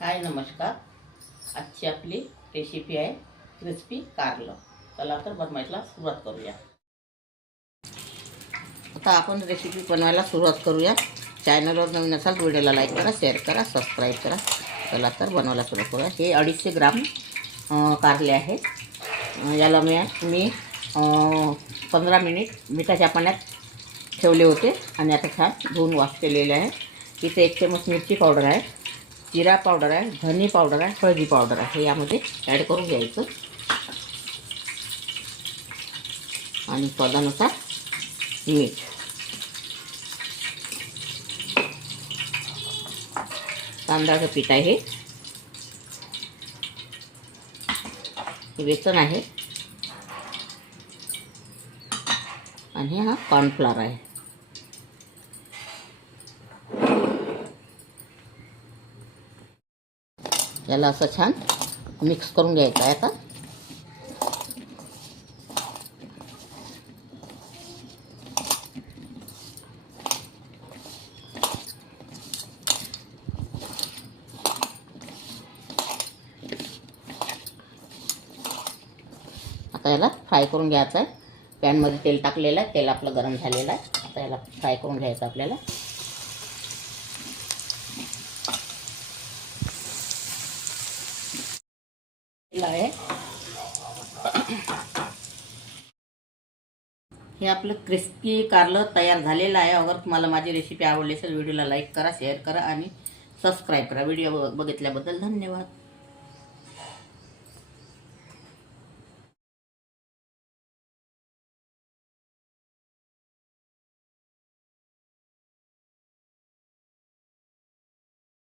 हाय नमस्कार। आजची आपली रेसिपी आहे क्रिस्पी कारलं। चला तर बनवायला सुरुवात करूया। आता आपण रेसिपी बनवायला सुरुवात करूया। चॅनलवर नवीन असाल तर व्हिडिओला लाईक करा, शेअर करा, सबस्क्राईब करा। चला तर बनवायला सुरुवात करूया। हे 250 ग्राम कारले आहेत। याला मी 15 मिनिट मिठाच्या पाण्यात ठेवले होते आणि आता छान धुवून वॉश केलेले आहे। इथे 1 चमच मिरची पावडर आहे, जिरा पावडर आहे, धनी पावडर आहे, हळदी पावडर आहे। हे यामध्ये ॲड करून घ्यायचं आणि स्वादानुसार मीठ। तांदळाचं पीठ आहे, हे बेसन आहे आणि हा कॉर्नफ्लॉवर आहे। याला असं छान मिक्स करून घ्यायचं आहे। आता याला फ्राय करून घ्यायचं आहे। पॅनमध्ये तेल टाकलेलं आहे, तेल आपलं गरम झालेलं आहे। आता याला फ्राय करून घ्यायचं आपल्याला। हे आपलं क्रिस्पी कारलं तयार झालेलं आहे। अगर तुम्हाला माझी रेसिपी आवडली असेल व्हिडिओला लाईक करा, शेअर करा आणि सबस्क्राईब करा। व्हिडिओ बघितल्याबद्दल धन्यवाद।